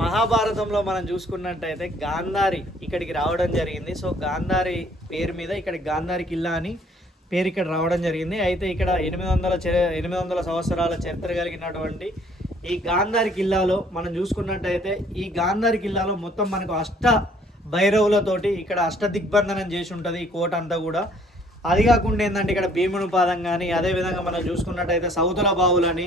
మహాభారతంలో మనం చూసుకున్నట్టయితే గాంధారి ఇక్కడికి రావడం జరిగింది. సో గాంధారి పేరు మీద ఇక్కడ గాంధారి కిల్లా అని పేరు ఇక్కడ రావడం జరిగింది. అయితే ఇక్కడ ఎనిమిది వందల ఎనిమిది వందల సంవత్సరాల చరిత్ర కలిగినటువంటి ఈ గాంధారి కిల్లాలో మనం చూసుకున్నట్టయితే ఈ గాంధారి కిల్లాలో మొత్తం మనకు అష్ట భైరవులతోటి ఇక్కడ అష్ట దిగ్బంధనం చేసి ఉంటుంది ఈ కోట అంతా కూడా. అది కాకుండా ఏంటంటే ఇక్కడ భీముని పాదం కానీ అదేవిధంగా మనం చూసుకున్నట్టయితే సౌతుల బావులని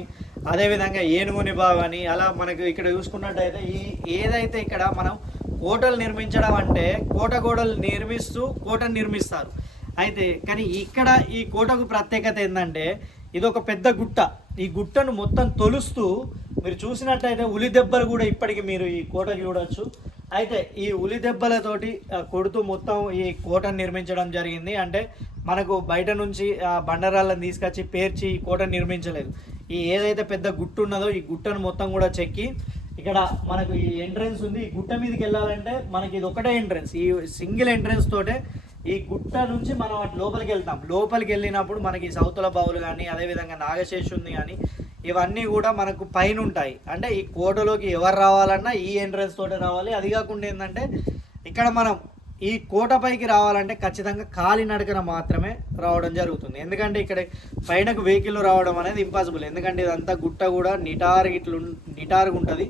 అదేవిధంగా ఏనుగుని బావి అని అలా మనకు ఇక్కడ చూసుకున్నట్టయితే ఈ ఏదైతే ఇక్కడ మనం కోటలు నిర్మించడం అంటే కోట గోడలు నిర్మిస్తూ కోటను నిర్మిస్తారు. అయితే కానీ ఇక్కడ ఈ కోటకు ప్రత్యేకత ఏంటంటే ఇది ఒక పెద్ద గుట్ట. ఈ గుట్టను మొత్తం తొలుస్తూ మీరు చూసినట్టయితే ఉలి దెబ్బలు కూడా ఇప్పటికి మీరు ఈ కోట చూడొచ్చు. అయితే ఈ ఉలి దెబ్బలతోటి కొడుతూ మొత్తం ఈ కోటను నిర్మించడం జరిగింది. అంటే మనకు బయట నుంచి ఆ బండరాళ్ళని తీసుకొచ్చి పేర్చి ఈ కోటను నిర్మించలేదు. ఈ ఏదైతే పెద్ద గుట్ట ఉన్నదో ఈ గుట్టను మొత్తం కూడా చెక్కి ఇక్కడ మనకు ఈ ఎంట్రన్స్ ఉంది. ఈ గుట్ట మీదకి వెళ్ళాలంటే మనకి ఇది ఒకటే ఎంట్రన్స్ ఈ సింగిల్ ఎంట్రన్స్ తోటే ఈ గుట్ట నుంచి మనం అటు లోపలికి వెళ్తాం. లోపలికి వెళ్ళినప్పుడు మనకి సౌతుల బావులు కానీ అదేవిధంగా నాగశేషు ఉంది కానీ ఇవన్నీ కూడా మనకు పైన ఉంటాయి. అంటే ఈ కోటలోకి ఎవరు రావాలన్నా ఈ ఎంట్రన్స్ తోటే రావాలి. అది కాకుండా ఏంటంటే ఇక్కడ మనం ఈ కోటపైకి రావాలంటే ఖచ్చితంగా కాలినడకన మాత్రమే రావడం జరుగుతుంది. ఎందుకంటే ఇక్కడ పైనకు వెహికల్ రావడం అనేది ఇంపాసిబుల్ ఎందుకంటే ఇదంతా గుట్ట కూడా నిటారు ఇట్లు నిటారుగా ఉంటుంది.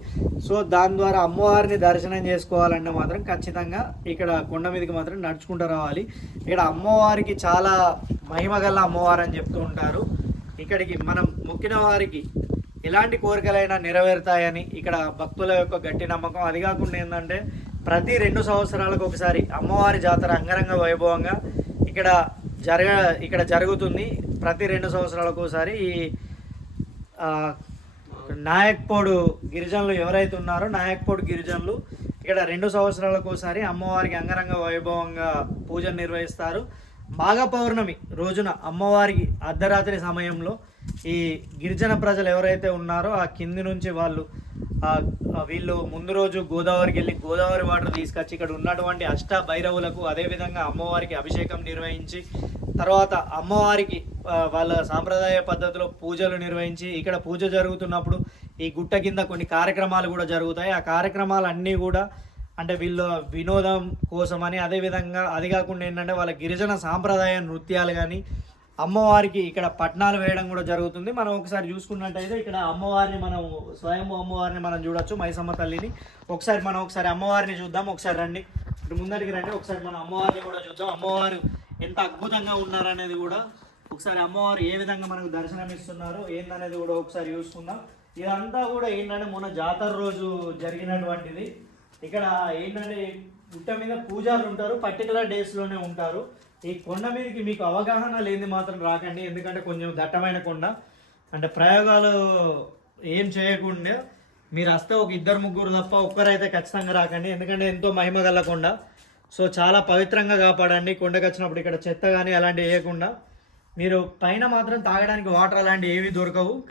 సో దాని ద్వారా అమ్మవారిని దర్శనం చేసుకోవాలంటే మాత్రం ఖచ్చితంగా ఇక్కడ కొండ మీదకి మాత్రం నడుచుకుంటూ రావాలి. ఇక్కడ అమ్మవారికి చాలా మహిమ గల అమ్మవారు అని చెప్తూ ఉంటారు. ఇక్కడికి మనం మొక్కిన వారికి ఎలాంటి కోరికలైనా నెరవేరుతాయని ఇక్కడ భక్తుల యొక్క గట్టి నమ్మకం. అది కాకుండా ఏంటంటే ప్రతి రెండు సంవత్సరాలకు ఒకసారి అమ్మవారి జాతర అంగరంగ వైభవంగా ఇక్కడ జరగ ఇక్కడ జరుగుతుంది. ప్రతి రెండు సంవత్సరాలకు ఒకసారి ఈ నాయక్పోడు గిరిజనులు ఎవరైతే ఉన్నారో నాయక్పోడు గిరిజనులు ఇక్కడ రెండు సంవత్సరాలకు ఒకసారి అమ్మవారికి అంగరంగ వైభవంగా పూజలు నిర్వహిస్తారు. మాఘ పౌర్ణమి రోజున అమ్మవారికి అర్ధరాత్రి సమయంలో ఈ గిరిజన ప్రజలు ఎవరైతే ఉన్నారో ఆ కింది నుంచి వాళ్ళు వీళ్ళు ముందు రోజు గోదావరికి వెళ్ళి గోదావరి వాటర్ తీసుకొచ్చి ఇక్కడ ఉన్నటువంటి అష్ట భైరవులకు అదేవిధంగా అమ్మవారికి అభిషేకం నిర్వహించి తర్వాత అమ్మవారికి వాళ్ళ సాంప్రదాయ పద్ధతిలో పూజలు నిర్వహించి ఇక్కడ పూజ జరుగుతున్నప్పుడు ఈ గుట్ట కింద కొన్ని కార్యక్రమాలు కూడా జరుగుతాయి. ఆ కార్యక్రమాలు అన్నీ కూడా అంటే వీళ్ళ వినోదం కోసమని అదేవిధంగా అది కాకుండా ఏంటంటే వాళ్ళ గిరిజన సాంప్రదాయ నృత్యాలు కానీ అమ్మవారికి ఇక్కడ పట్నాలు వేయడం కూడా జరుగుతుంది. మనం ఒకసారి చూసుకున్నట్టయితే ఇక్కడ అమ్మవారిని మనం స్వయం అమ్మవారిని మనం చూడొచ్చు మైసమ్మ తల్లిని. ఒకసారి మనం ఒకసారి అమ్మవారిని చూద్దాం. ఒకసారి రండి. ఇటు ముందరికి రండి. ఒకసారి మనం అమ్మవారిని కూడా చూద్దాం. అమ్మవారు ఎంత అద్భుతంగా ఉన్నారనేది కూడా ఒకసారి అమ్మవారు ఏ విధంగా మనకు దర్శనం ఇస్తున్నారు ఏందనేది కూడా ఒకసారి చూసుకుందాం. ఇదంతా కూడా ఏంటంటే మొన్న జాతర రోజు జరిగినటువంటిది. ఇక్కడ ఏంటంటే గుట్ట మీద పూజారులు ఉంటారు. పర్టికులర్ డేస్లోనే ఉంటారు. ఈ కొండ మీదకి మీకు అవగాహన లేని మాత్రం రాకండి. ఎందుకంటే కొంచెం దట్టమైన కొండ. అంటే ప్రయోగాలు ఏం చేయకుండా మీరు వస్తే ఒక ఇద్దరు ముగ్గురు తప్ప ఒక్కరైతే ఖచ్చితంగా రాకండి. ఎందుకంటే ఎంతో మహిమ గల కొండ. సో చాలా పవిత్రంగా కాపాడండి. కొండకు వచ్చినప్పుడు ఇక్కడ చెత్త కానీ అలాంటివి వేయకుండా. మీరు పైన మాత్రం తాగడానికి వాటర్ అలాంటివి ఏవి దొరకవు.